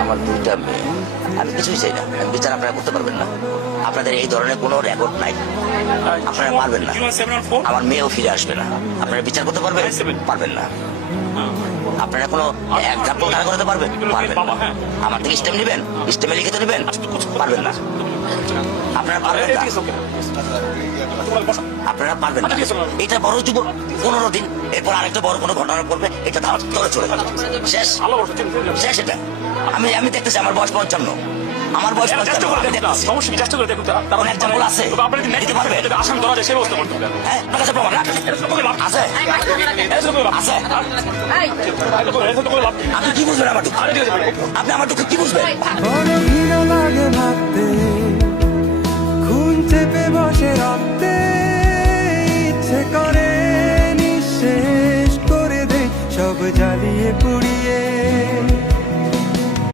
আমার দুইটা মেয়ে, আমি কিছুই চাই না, আমি বিচার আপনারা করতে পারবেন না। আপনাদের এই ধরনের কোনো রেকর্ড নাই, আপনারা পারবেন না। আমার মেয়েও ফিরে আসবে না, আপনারা বিচার করতে পারবেন পারবেন না। আপনারা কোনো এক্সাম্পল দাঁড়া করাতে পারবেন পারবেন না। আমার থেকে স্টেম নেবেন, স্টেমে লিখিত নেবেন পারবেন না। আপনারা পারবেন না, আপনারা পারবেন না। এটা বড় যুব 15 দিন, এরপর আরেকটা বড় কোনো ঘটনা করবে, এটা তার তলে চলে যাবে, শেষ শেষ। এটা আমি দেখতেছি, আমার বয়স 55, আমার বয়স 55। সমস্যা কি, চেষ্টা করে দেখুন। তখন এক্সাম্পল আছে, দিতে পারবে? আসাম ধরা যায় সেই ব্যবস্থা করতে হবে। হ্যাঁ, আপনার কাছে প্রমাণ আছে? আছে? আপনি কি বুঝবেন আমার দুঃখ? আপনি আমার দুঃখ কি বুঝবেন? বড় ঘৃণা লাগে ভাবতে, খুন চেপে বসে রাখতে, ইচ্ছে করে নিঃশেষ করে দে সব জ্বালিয়ে পুড়িয়ে।